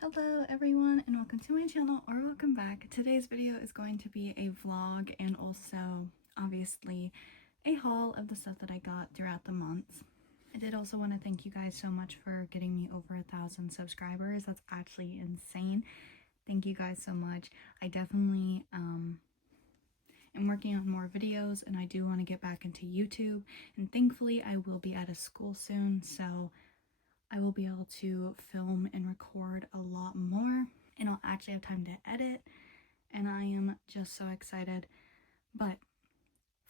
Hello everyone and welcome to my channel, or welcome back. Today's video is going to be a vlog and also obviously a haul of the stuff that I got throughout the month. I did also want to thank you guys so much for getting me over 1,000 subscribers. That's actually insane. Thank you guys so much. I definitely am working on more videos and I do want to get back into YouTube, and thankfully I will be out of school soon, so I will be able to film and record a lot more, and I'll actually have time to edit, and I am just so excited. But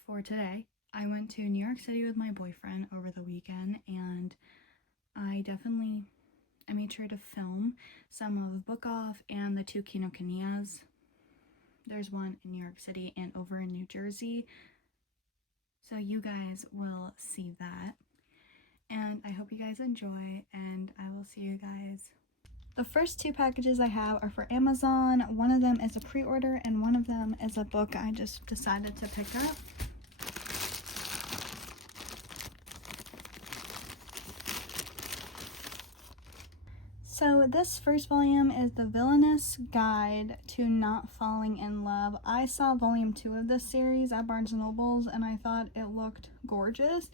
for today, I went to New York City with my boyfriend over the weekend, and I made sure to film some of Book Off and the two Kinokaniyas. There's one in New York City and over in New Jersey, so you guys will see that. And I hope you guys enjoy, and I will see you guys. The first two packages I have are for Amazon. One of them is a pre-order and one of them is a book I just decided to pick up. So this first volume is The Villainous Guide to Not Falling in Love. I saw volume 2 of this series at Barnes & Noble's and I thought it looked gorgeous.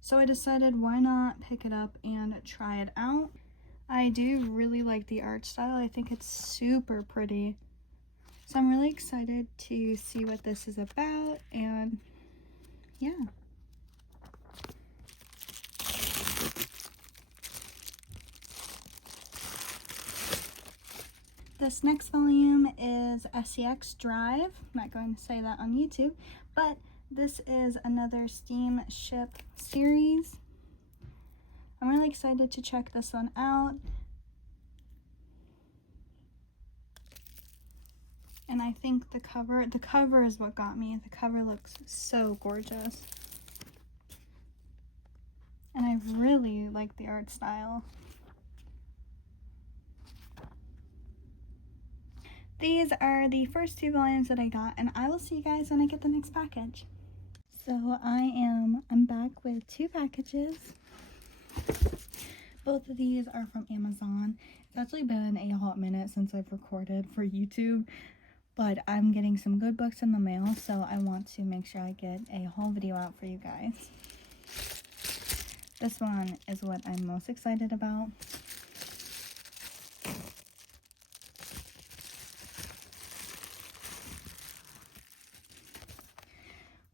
So I decided why not pick it up and try it out. I do really like the art style. I think it's super pretty. So I'm really excited to see what this is about, and yeah. This next volume is SEX Drive. I'm not going to say that on YouTube, but this is another steamship series. I'm really excited to check this one out. And I think the cover is what got me. The cover looks so gorgeous. And I really like the art style. These are the first two volumes that I got, and I will see you guys when I get the next package. So I'm back with two packages. Both of these are from Amazon. It's actually been a hot minute since I've recorded for YouTube, but I'm getting some good books in the mail, so I want to make sure I get a whole video out for you guys. This one is what I'm most excited about.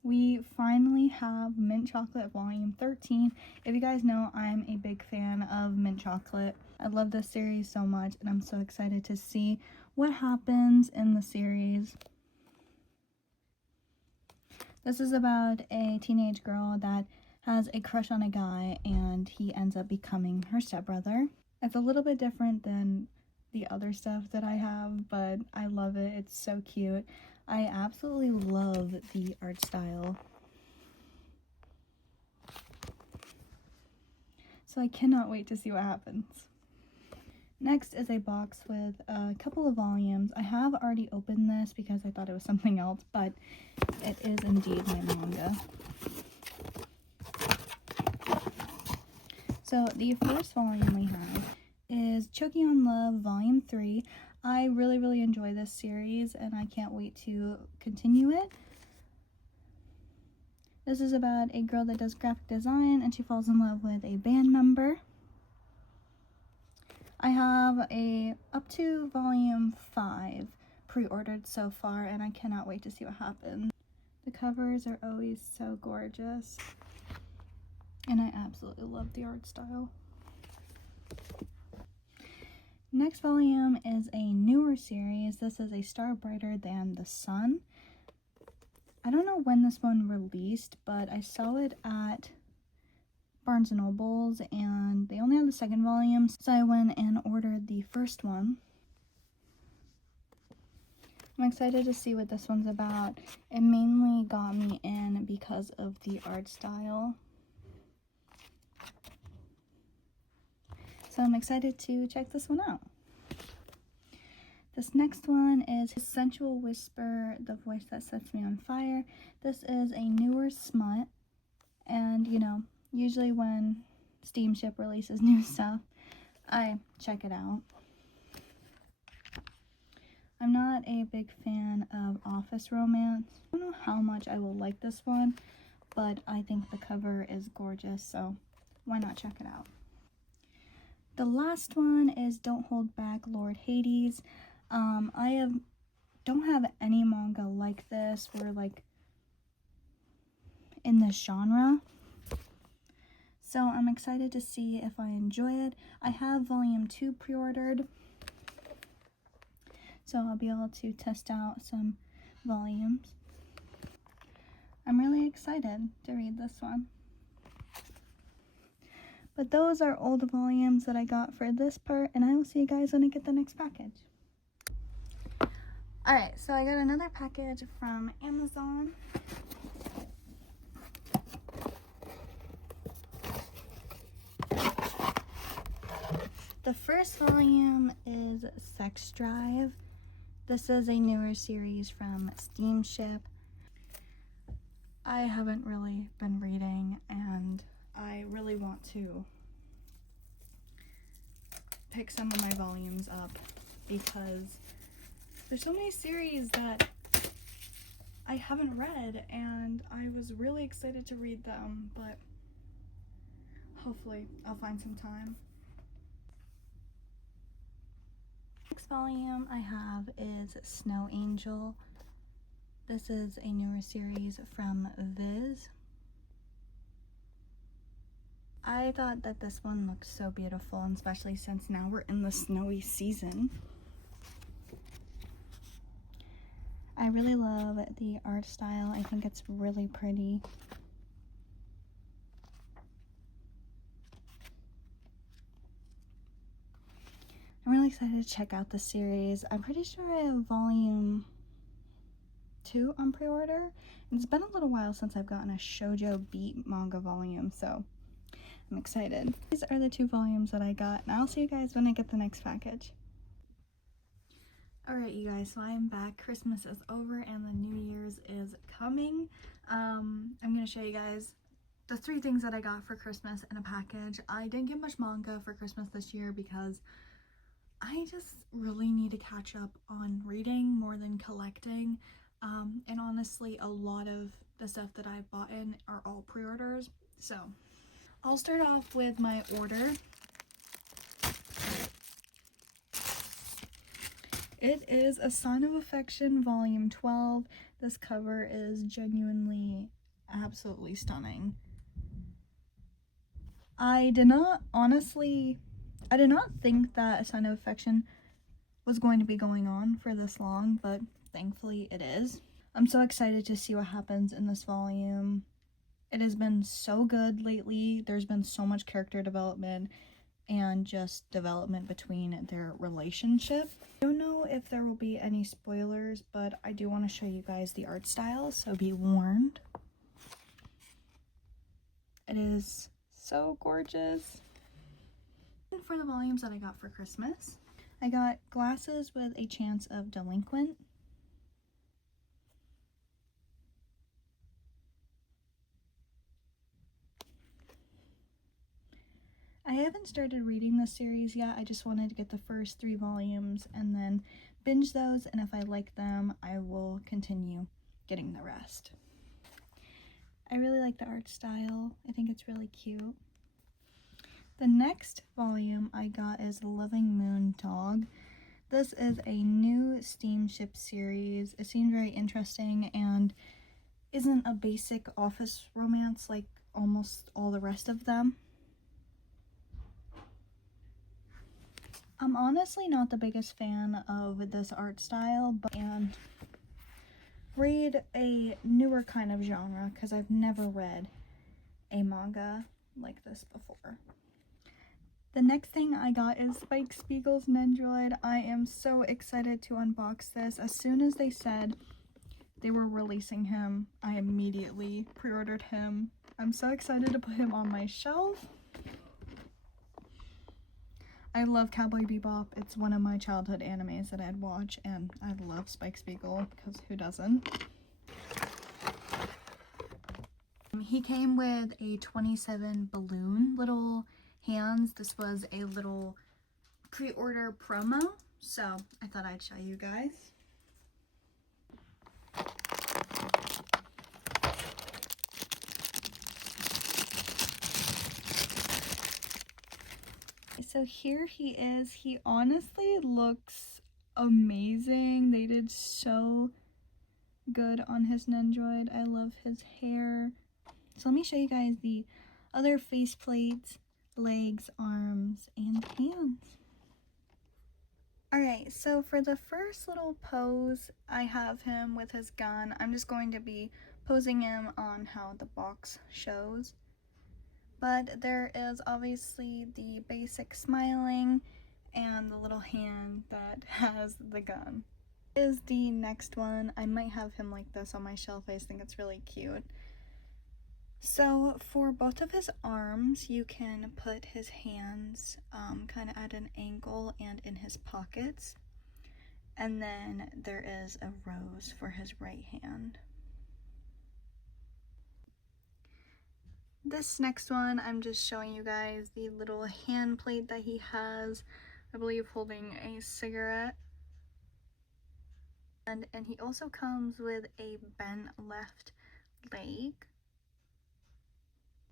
We finally have Mint Chocolate Volume 13. If you guys know, I'm a big fan of mint chocolate. I love this series so much, and I'm so excited to see what happens in the series. This is about a teenage girl that has a crush on a guy, and he ends up becoming her stepbrother. It's a little bit different than the other stuff that I have, but I love it. It's so cute. I absolutely love the art style. So I cannot wait to see what happens. Next is a box with a couple of volumes. I have already opened this because I thought it was something else, but it is indeed my manga. So the first volume we have is Choking on Love Volume 3. I really enjoy this series and I can't wait to continue it. This is about a girl that does graphic design and she falls in love with a band member. I have up to volume 5 pre-ordered so far, and I cannot wait to see what happens. The covers are always so gorgeous and I absolutely love the art style. Next volume is a newer series. This is A Star Brighter Than the Sun. I don't know when this one released, but I saw it at Barnes & Noble's and they only have the second volume, so I went and ordered the first one. I'm excited to see what this one's about. It mainly got me in because of the art style. So I'm excited to check this one out. This next one is Sensual Whisper, The Voice That Sets Me on Fire. This is a newer smut, and you know, usually when Steamship releases new stuff, I check it out. I'm not a big fan of office romance. I don't know how much I will like this one, but I think the cover is gorgeous, so why not check it out? The last one is Don't Hold Back, Lord Hades. Don't have any manga like this. We're like in this genre. So I'm excited to see if I enjoy it. I have volume 2 pre-ordered, so I'll be able to test out some volumes. I'm really excited to read this one. But those are all the volumes that I got for this part, and I will see you guys when I get the next package. Alright, so I got another package from Amazon. The first volume is Sex Drive. This is a newer series from Steamship. I haven't really been reading, and I really want to pick some of my volumes up because there's so many series that I haven't read, and I was really excited to read them, but hopefully I'll find some time. Next volume I have is Snow Angel. This is a newer series from Viz. I thought that this one looked so beautiful, and especially since now we're in the snowy season. I really love the art style. I think it's really pretty. I'm really excited to check out the series. I'm pretty sure I have volume 2 on pre-order. It's been a little while since I've gotten a shoujo beat manga volume, so I'm excited. These are the 2 volumes that I got, and I'll see you guys when I get the next package. Alright you guys, so I am back. Christmas is over and the New Year's is coming. I'm going to show you guys the 3 things that I got for Christmas in a package. I didn't get much manga for Christmas this year because I just really need to catch up on reading more than collecting. And honestly, a lot of the stuff that I bought in are all pre-orders. So I'll start off with my order. It is A Sign of Affection Volume 12. This cover is genuinely absolutely stunning. I did not think that A Sign of Affection was going to be going on for this long, but thankfully it is. I'm so excited to see what happens in this volume. It has been so good lately. There's been so much character development and just development between their relationship. I don't know if there will be any spoilers, but I do want to show you guys the art style, so be warned. It is so gorgeous. And for the volumes that I got for Christmas, I got Glasses with a Chance of Delinquent. I haven't started reading this series yet. I just wanted to get the first 3 volumes and then binge those, and if I like them, I will continue getting the rest. I really like the art style. I think it's really cute. The next volume I got is Loving Moon Dog. This is a new Steamship series. It seems very interesting and isn't a basic office romance like almost all the rest of them. I'm honestly not the biggest fan of this art style, but and read a newer kind of genre because I've never read a manga like this before. The next thing I got is Spike Spiegel's Nendoroid. I am so excited to unbox this. As soon as they said they were releasing him, I immediately pre-ordered him. I'm so excited to put him on my shelf. I love Cowboy Bebop. It's one of my childhood animes that I'd watch, and I love Spike Spiegel, because who doesn't? He came with a 27 balloon little hands. This was a little pre-order promo, So I thought I'd show you guys. So here he is. He honestly looks amazing. They did so good on his Nendoroid. I love his hair. So let me show you guys the other face plates, legs, arms, and hands. Alright, so for the first little pose, I have him with his gun. I'm just going to be posing him on how the box shows. But there is obviously the basic smiling and the little hand that has the gun. Is the next one. I might have him like this on my shelf. I just think it's really cute. So for both of his arms, you can put his hands kind of at an angle and in his pockets. And then there is a rose for his right hand. This next one, I'm just showing you guys the little hand plate that he has, I believe holding a cigarette. And he also comes with a bent left leg.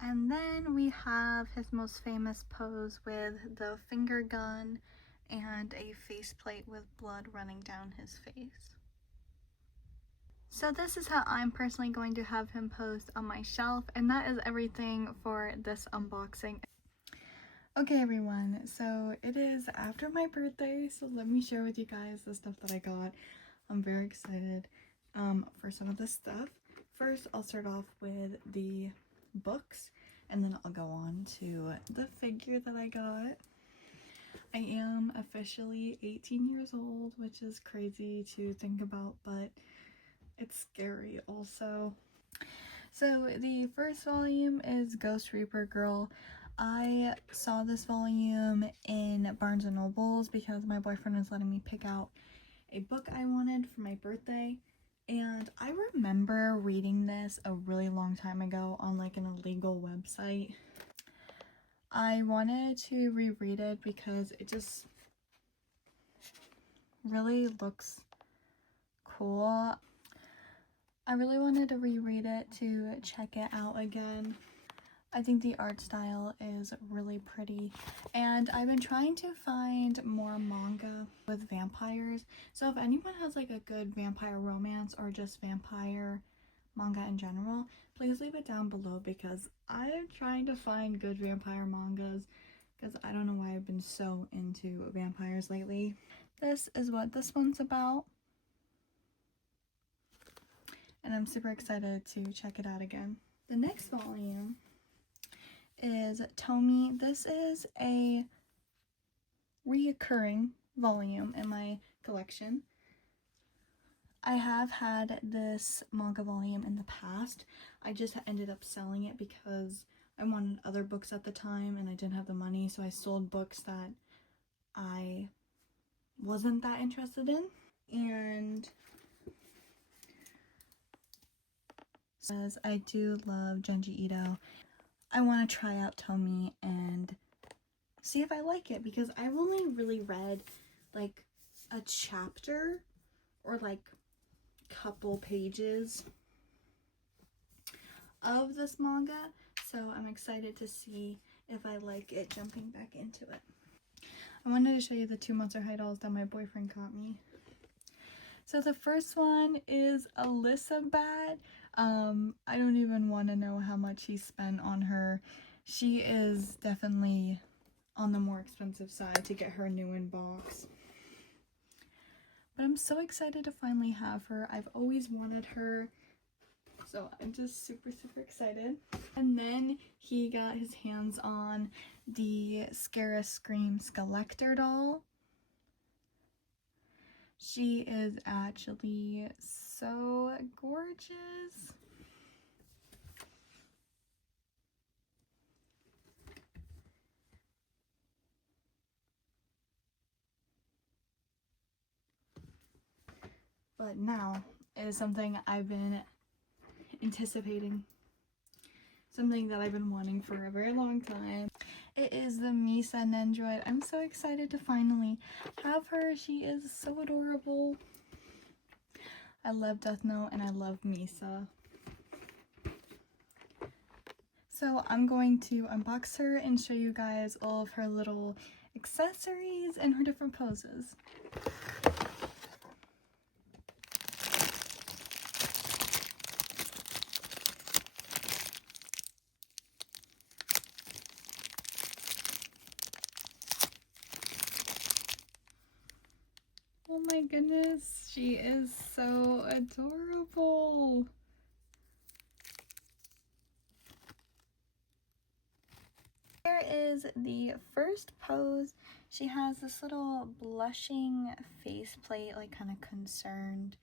And then we have his most famous pose with the finger gun and a faceplate with blood running down his face. So this is how I'm personally going to have him posed on my shelf, and that is everything for this unboxing. Okay everyone, so it is after my birthday, so let me share with you guys the stuff that I got. I'm very excited for some of this stuff. First, I'll start off with the books, and then I'll go on to the figure that I got. I am officially 18 years old, which is crazy to think about, but it's scary also. So the first volume is Ghost Reaper Girl. I saw this volume in Barnes & Nobles because my boyfriend was letting me pick out a book I wanted for my birthday, and I remember reading this a really long time ago on like an illegal website. I wanted to reread it because it just really looks cool. I really wanted to reread it to check it out again. I think the art style is really pretty, and I've been trying to find more manga with vampires. So if anyone has like a good vampire romance or just vampire manga in general, please leave it down below because I'm trying to find good vampire mangas because I don't know why I've been so into vampires lately. This is what this one's about, and I'm super excited to check it out again. The next volume is Tomi. This is a reoccurring volume in my collection. I have had this manga volume in the past. I just ended up selling it because I wanted other books at the time and I didn't have the money, so I sold books that I wasn't that interested in. And as I do love Junji Ito, I want to try out Tomi and see if I like it because I've only really read like a chapter or like couple pages of this manga, so I'm excited to see if I like it jumping back into it. I wanted to show you the 2 Monster High dolls that my boyfriend got me. So the first one is Elizabeth. I don't even want to know how much he spent on her. She is definitely on the more expensive side to get her new in box. But I'm so excited to finally have her. I've always wanted her, so I'm just super excited. And then he got his hands on the Scare Scream Skeletor doll. She is actually so gorgeous. But now is something I've been anticipating something that I've been wanting for a very long time. It is the Misa Nendoroid. I'm so excited to finally have her. She is so adorable. I love Death Note and I love Misa. So I'm going to unbox her and show you guys all of her little accessories and her different poses. Oh my goodness, she is so adorable. Here is the first pose. She has this little blushing faceplate, like kind of concerned.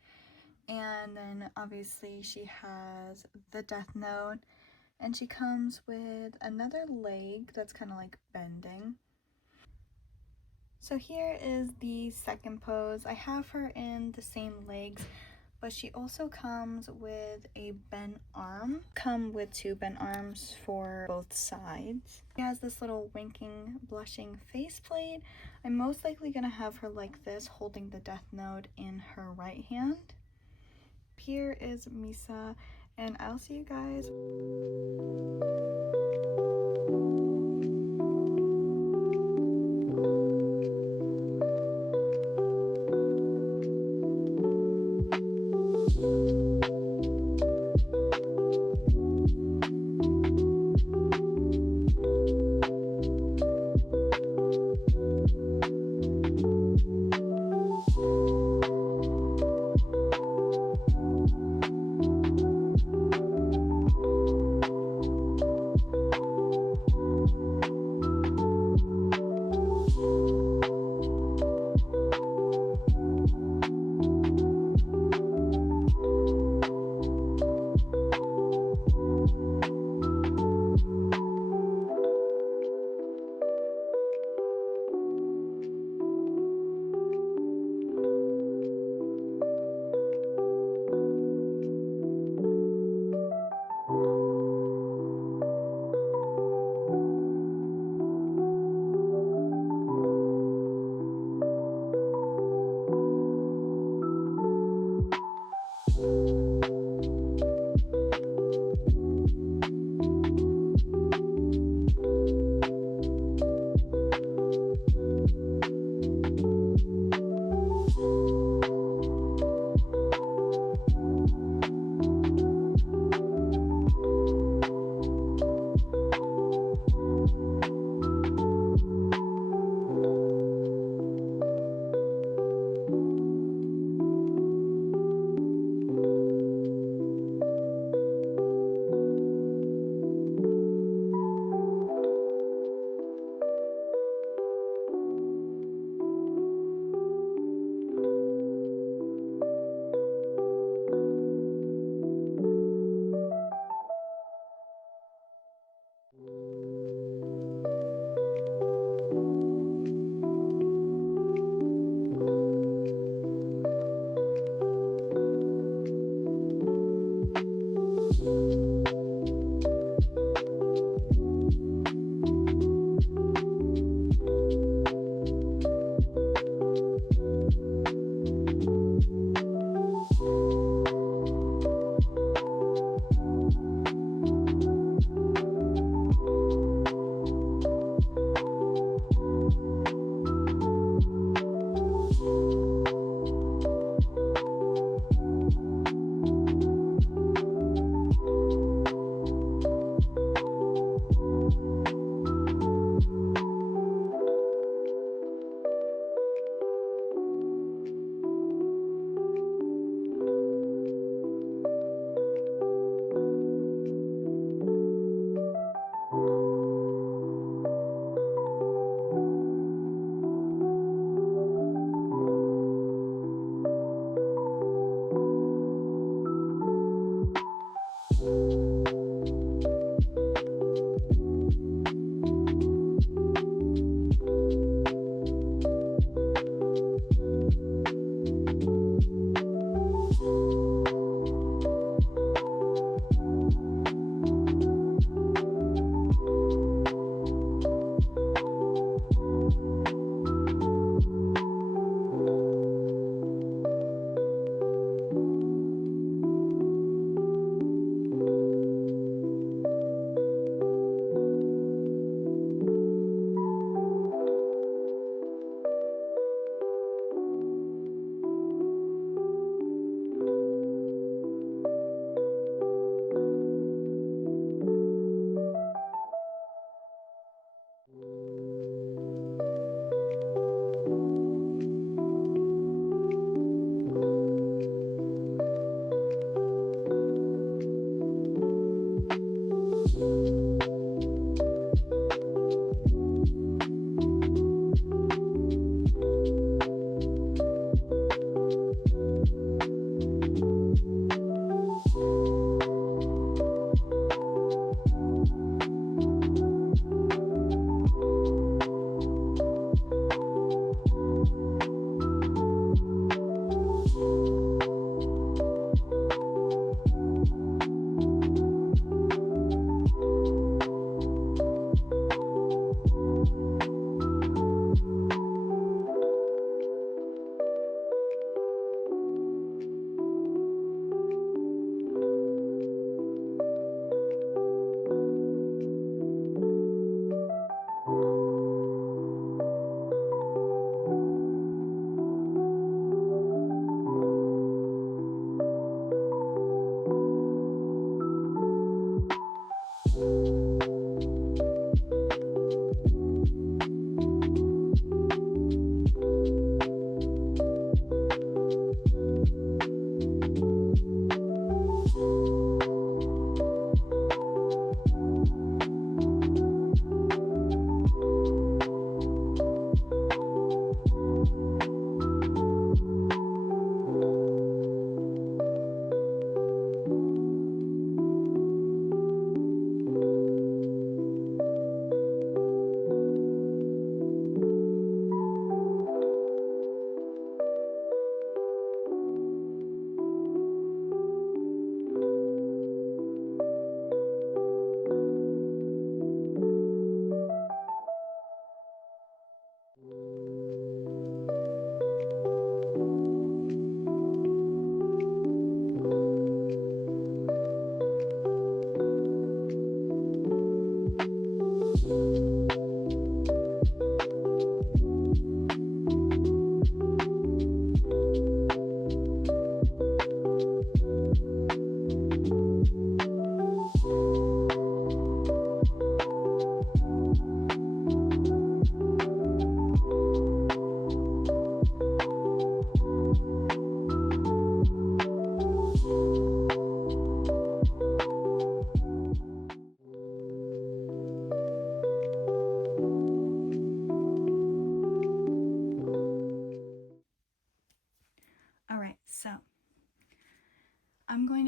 And then obviously she has the Death Note. And she comes with another leg that's kind of like bending. So here is the second pose. I have her in the same legs, but she also comes with a bent arm. Come with two bent arms for both sides. She has this little winking, blushing faceplate. I'm most likely gonna have her like this, holding the Death Note in her right hand. Here is Misa, and I'll see you guys.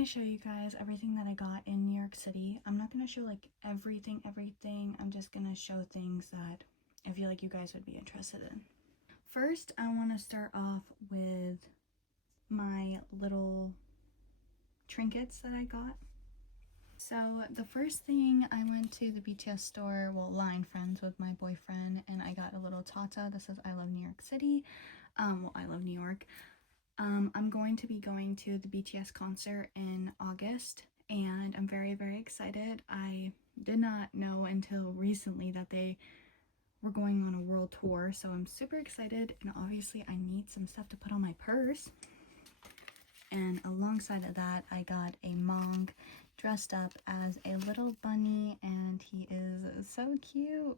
to show you guys everything that I got in New York City. I'm not going to show like everything. I'm just going to show things that I feel like you guys would be interested in. First, I want to start off with my little trinkets that I got. So the first thing, I went to the BTS store, well, line friends with my boyfriend, and I got a little Tata that says I love New York City. Well, I love New York. I'm going to be going to the BTS concert in August, and I'm very, very excited. I did not know until recently that they were going on a world tour, so I'm super excited, and obviously I need some stuff to put on my purse. And alongside of that, I got a Manga dressed up as a little bunny, and he is so cute.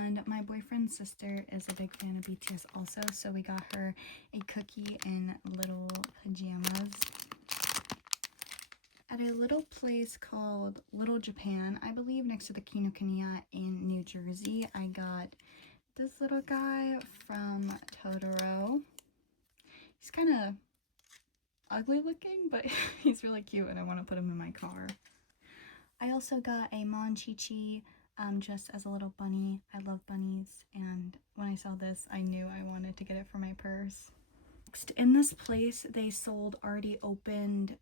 And my boyfriend's sister is a big fan of BTS also, so we got her a cookie in little pajamas. At a little place called Little Japan, I believe next to the Kinokuniya in New Jersey, I got this little guy from Totoro. He's kind of ugly looking, but he's really cute and I want to put him in my car. I also got a Monchichi just as a little bunny. I love bunnies, and when I saw this, I knew I wanted to get it for my purse. Next, in this place, they sold already opened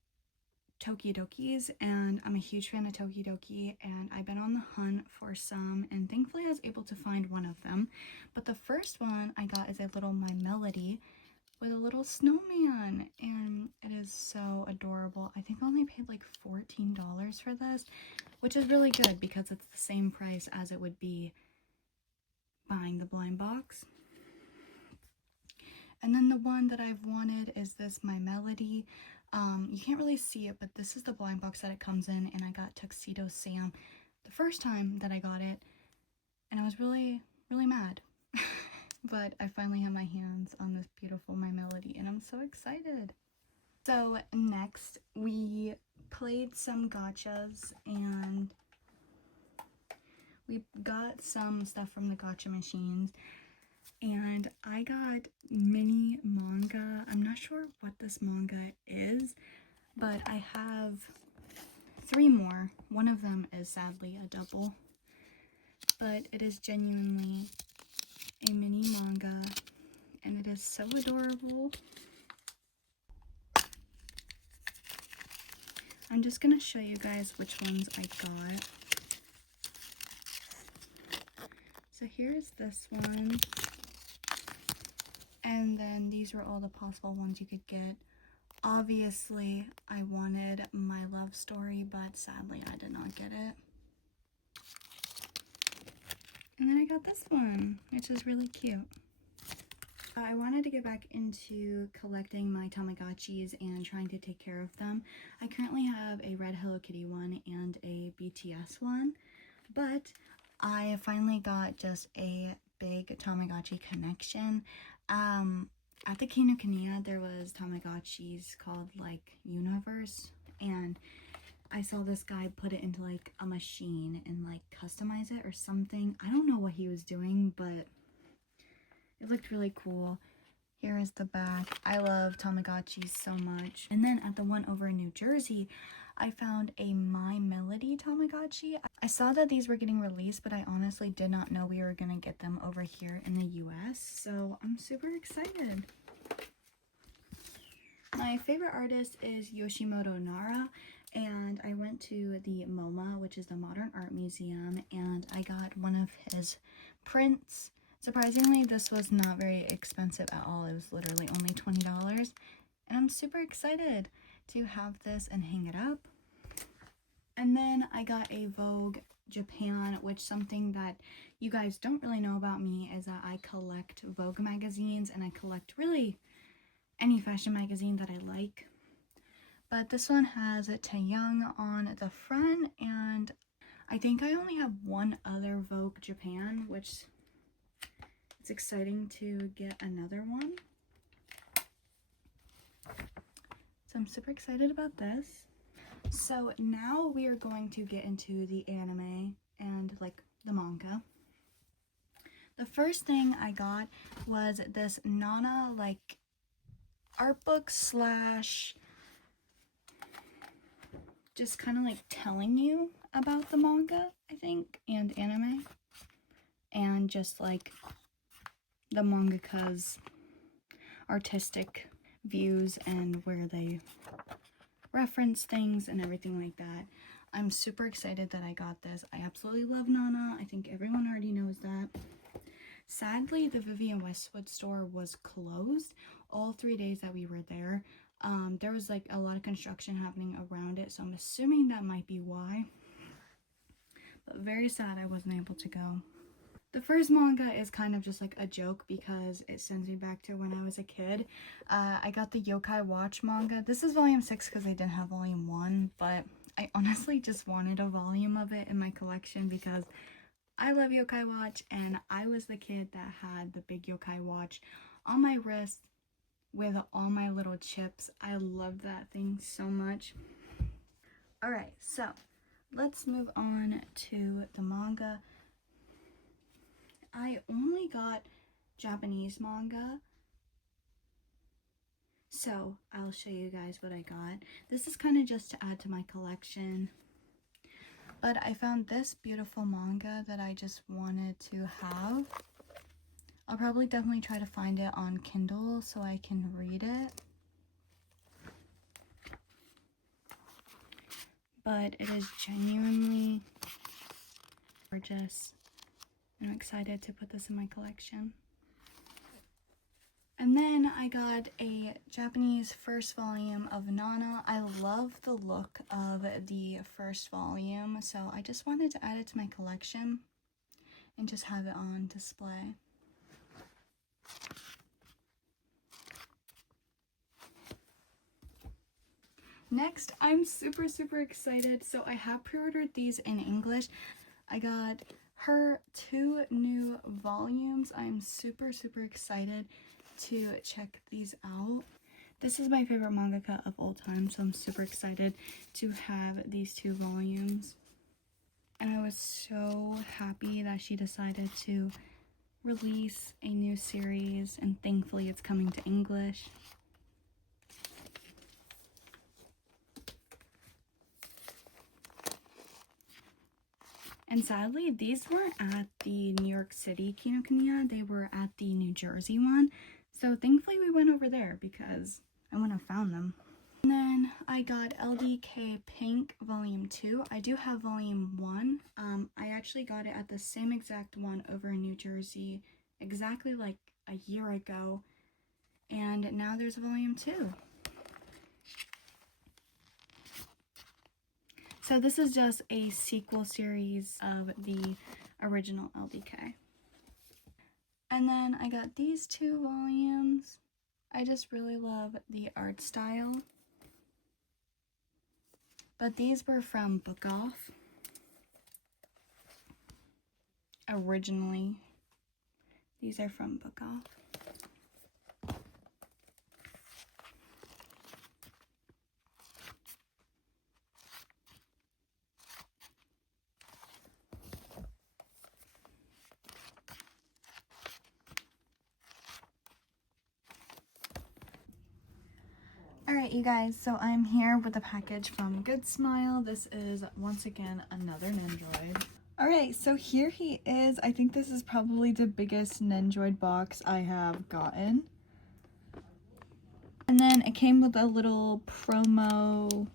Tokidokis, and I'm a huge fan of Tokidoki, and I've been on the hunt for some, and thankfully I was able to find one of them. But the first one I got is a little My Melody with a little snowman, and it is so adorable. I think I only paid like $14 for this, which is really good because it's the same price as it would be buying the blind box. And then the one that I've wanted is this My Melody. You can't really see it, but this is the blind box that it comes in, and I got Tuxedo Sam the first time that I got it, and I was really, really mad. But I finally have my hands on this beautiful My Melody, and I'm so excited. So next, we played some gachas, and we got some stuff from the gacha machines, and I got mini manga. I'm not sure what this manga is, but I have 3 more. One of them is sadly a double, but it is genuinely a mini manga, and it is so adorable. I'm just gonna show you guys which ones I got. So here's this one, and then these were all the possible ones you could get. Obviously, I wanted My Love Story, but sadly I did not get it. And then I got this one, which is really cute. I wanted to get back into collecting my Tamagotchis and trying to take care of them. I currently have a red Hello Kitty one and a BTS one, but I finally got just a big Tamagotchi connection. At the Kinokuniya, there was Tamagotchis called like Universe, and I saw this guy put it into like a machine and like customize it or something. I don't know what he was doing, but it looked really cool. Here is the back. I love Tamagotchis so much. And then at the one over in New Jersey, I found a My Melody Tamagotchi. I saw that these were getting released, but I honestly did not know we were gonna get them over here in the US, so I'm super excited. My favorite artist is Yoshimoto Nara, and I went to the MoMA, which is the Modern Art Museum, and I got one of his prints. Surprisingly, this was not very expensive at all. It was literally only $20, and I'm super excited to have this and hang it up. And then I got a Vogue Japan, which something that you guys don't really know about me is that I collect Vogue magazines, and I collect really any fashion magazine that I like. But this one has Taeyang on the front, and I think I only have one other Vogue Japan, which it's exciting to get another one. So I'm super excited about this. So now we are going to get into the anime and like the manga. The first thing I got was this Nana like art book slash just kind of like telling you about the manga, I think, and anime, and just like the mangaka's artistic views and where they reference things and everything like that. I'm super excited that I got this. I absolutely love Nana. I think everyone already knows that. Sadly, the Vivienne Westwood store was closed all 3 days that we were there. There was like a lot of construction happening around it, so I'm assuming that might be why. But very sad I wasn't able to go. The first manga is kind of just like a joke because it sends me back to when I was a kid. I got the Yokai Watch manga. This is volume 6 because I didn't have volume 1, but I honestly just wanted a volume of it in my collection because I love Yokai Watch, and I was the kid that had the big Yokai Watch on my wrist with all my little chips. I loved that thing so much. Alright, so let's move on to the manga. I only got Japanese manga, so I'll show you guys what I got. This is kind of just to add to my collection, but I found this beautiful manga that I just wanted to have. I'll probably definitely try to find it on Kindle so I can read it. But it is genuinely gorgeous. I'm excited to put this in my collection. And then I got a Japanese first volume of Nana. I love the look of the first volume, so I just wanted to add it to my collection and just have it on display. Next, I'm super excited. So I have pre-ordered these in English. I got her 2 new volumes. I'm super excited to check these out. This is my favorite mangaka of all time, so I'm super excited to have these 2 volumes. And I was so happy that she decided to release a new series, and thankfully it's coming to English. And sadly, these weren't at the New York City Kinokuniya, they were at the New Jersey one. So thankfully we went over there because I wouldn't have found them. And then I got LDK Pink Volume 2. I do have Volume 1. I actually got it at the same exact one over in New Jersey exactly like a year ago. And now there's Volume 2. So this is just a sequel series of the original LDK. And then I got these 2 volumes. I just really love the art style. But these were from Book Off. Originally. These are from Book Off. Alright, you guys, so I'm here with a package from Good Smile. This is, once again, another Nendoroid. Alright, so here he is. I think this is probably the biggest Nendoroid box I have gotten. And then it came with a little promo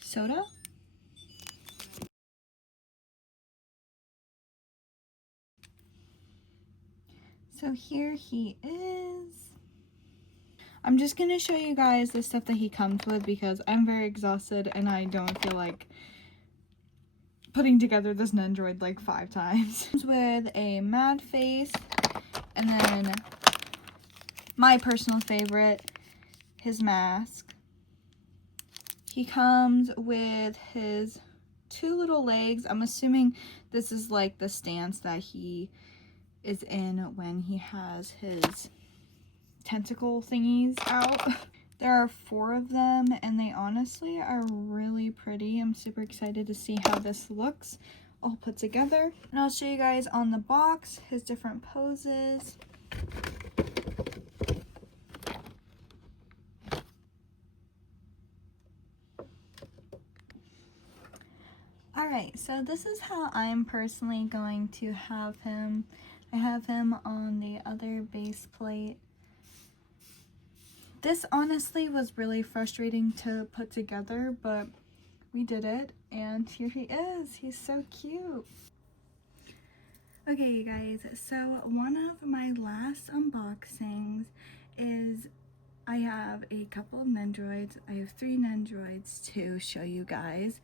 soda. So here he is. I'm just going to show you guys the stuff that he comes with because I'm very exhausted and I don't feel like putting together this Nendoroid like 5 times. Comes with a mad face, and then my personal favorite, his mask. He comes with his 2 little legs. I'm assuming this is like the stance that he is in when he has his tentacle thingies out. There are 4 of them and they honestly are really pretty. I'm super excited to see how this looks all put together. And I'll show you guys on the box his different poses. so this is how I'm personally going to have him. I have him on the other base plate. This honestly was really frustrating to put together, but we did it, and here he is. He's so cute. Okay, you guys, so one of my last unboxings is I have a couple of Nendoroids. I have 3 Nendoroids to show you guys.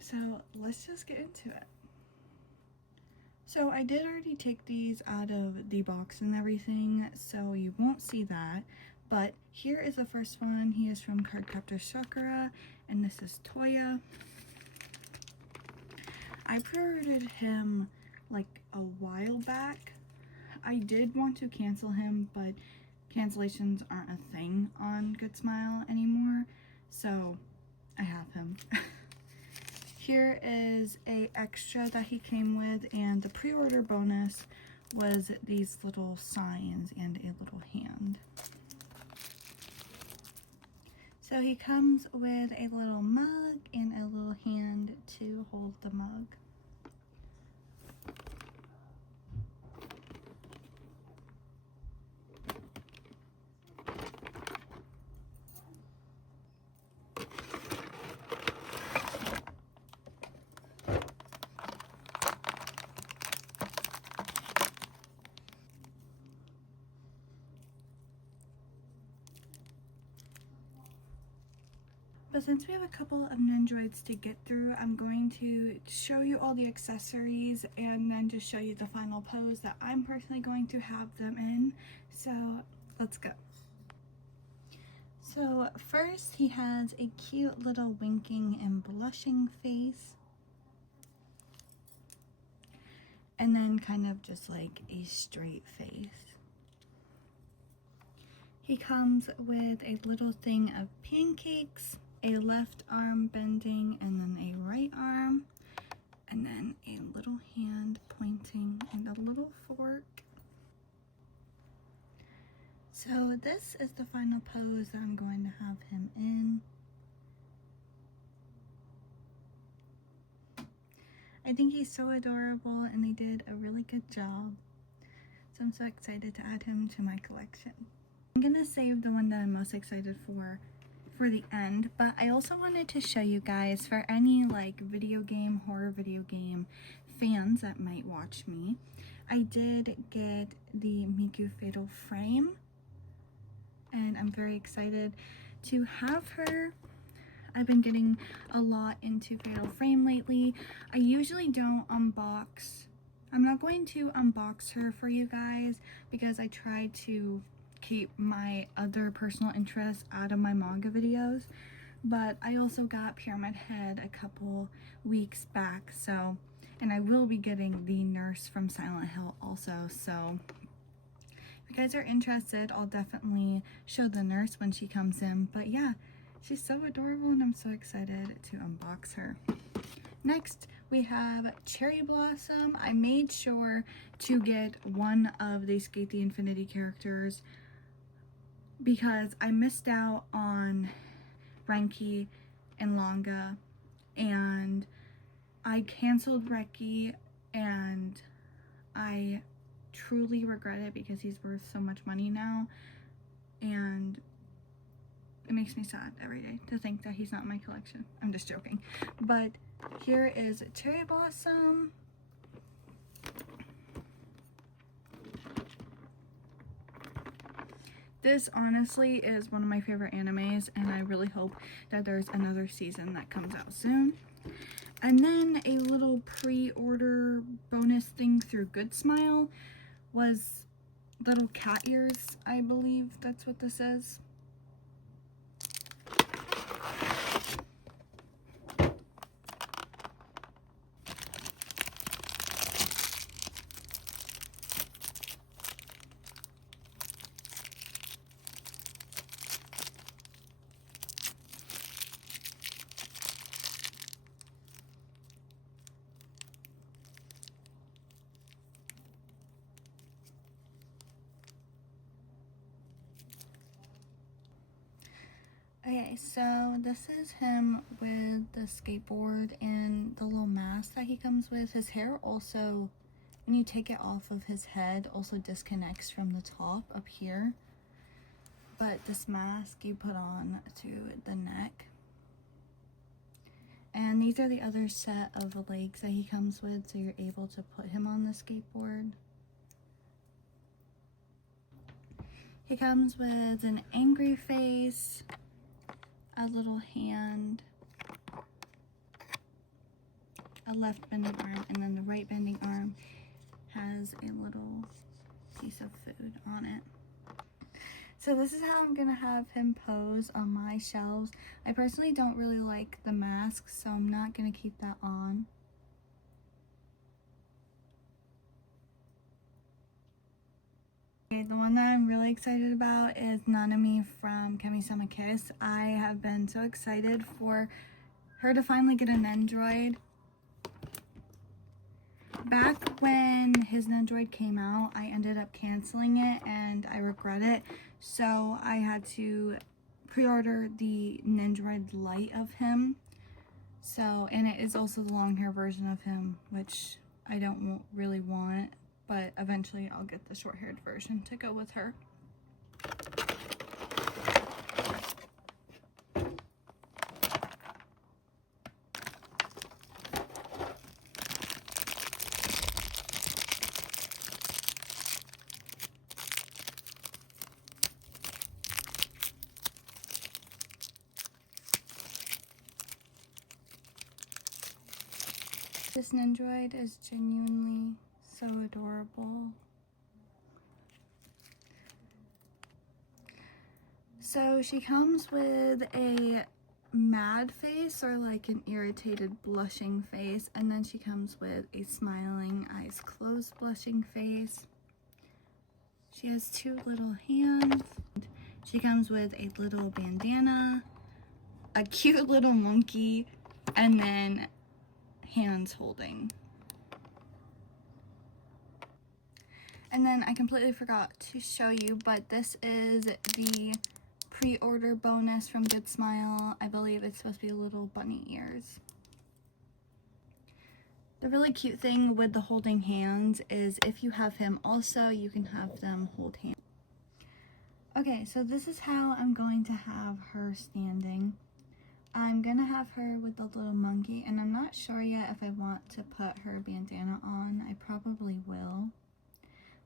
So let's just get into it. So I did already take these out of the box and everything, so you won't see that. But here is the first one. He is from Cardcaptor Sakura, and this is Toya. I pre-ordered him like a while back. I did want to cancel him, but cancellations aren't a thing on Good Smile anymore, so I have him. Here is a extra that he came with, and the pre-order bonus was these little signs and a little hand. So he comes with a little mug and a little hand to hold the mug. But since we have a couple of Nendoroids to get through, I'm going to show you all the accessories and then just show you the final pose that I'm personally going to have them in. So let's go. So first, he has a cute little winking and blushing face. And then kind of just like a straight face. He comes with a little thing of pancakes, a left arm bending, and then a right arm, and then a little hand pointing and a little fork. So this is the final pose that I'm going to have him in. I think he's so adorable, and they did a really good job. So I'm so excited to add him to my collection. I'm gonna save the one that I'm most excited for the end, but I also wanted to show you guys, for any like horror video game fans that might watch me, I did get the Miku Fatal Frame, and I'm very excited to have her. I've been getting a lot into Fatal Frame lately. I usually don't unbox. I'm not going to unbox her for you guys because I try to keep my other personal interests out of my manga videos, but I also got Pyramid Head a couple weeks back, so, and I will be getting the nurse from Silent Hill also, so if you guys are interested, I'll definitely show the nurse when she comes in. But yeah, she's so adorable and I'm so excited to unbox her. Next, we have Cherry Blossom. I made sure to get one of the Skate the Infinity characters because I missed out on Renki and Manga, and I canceled Reki, and I truly regret it because he's worth so much money now, and it makes me sad every day to think that he's not in my collection. I'm just joking. But here is Cherry Blossom. This honestly is one of my favorite animes, and I really hope that there's another season that comes out soon. And then a little pre-order bonus thing through Good Smile was little cat ears. I believe that's what this is. Okay, so this is him with the skateboard and the little mask that he comes with. His hair also, when you take it off of his head, also disconnects from the top up here. But this mask you put on to the neck. And these are the other set of legs that he comes with, so you're able to put him on the skateboard. He comes with an angry face, a little hand, a left bending arm, and then the right bending arm has a little piece of food on it. So this is how I'm gonna have him pose on my shelves. I personally don't really like the mask, so I'm not gonna keep that on. Okay, the one that I'm really excited about is Nanami from Kami-sama Kiss. I have been so excited for her to finally get a Nendoroid. Back when his Nendoroid came out, I ended up canceling it and I regret it. So I had to pre-order the Nendoroid Lite of him. So, and it is also the long hair version of him, which I don't really want. But eventually I'll get the short-haired version to go with her. This Nendoroid is genuinely so adorable. So she comes with a mad face, or like an irritated blushing face, and then she comes with a smiling eyes closed blushing face. She has two little hands. She comes with a little bandana, a cute little monkey, and then hands holding. And then I completely forgot to show you, but this is the pre-order bonus from Good Smile. I believe it's supposed to be little bunny ears. The really cute thing with the holding hands is if you have him also, you can have them hold hands. Okay, so this is how I'm going to have her standing. I'm gonna have her with the little monkey, and I'm not sure yet if I want to put her bandana on. I probably will.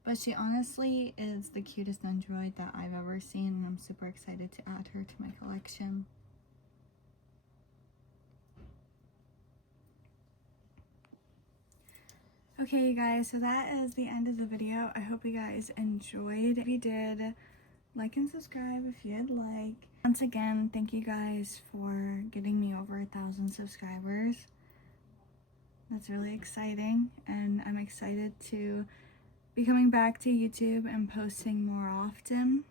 But she honestly is the cutest Nendoroid that I've ever seen, and I'm super excited to add her to my collection. Okay, you guys, so that is the end of the video. I hope you guys enjoyed. If you did, like and subscribe if you'd like. Once again, thank you guys for getting me over 1,000 subscribers. That's really exciting, and I'm excited to be coming back to YouTube and posting more often.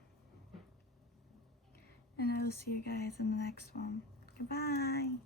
And I will see you guys in the next one. Goodbye!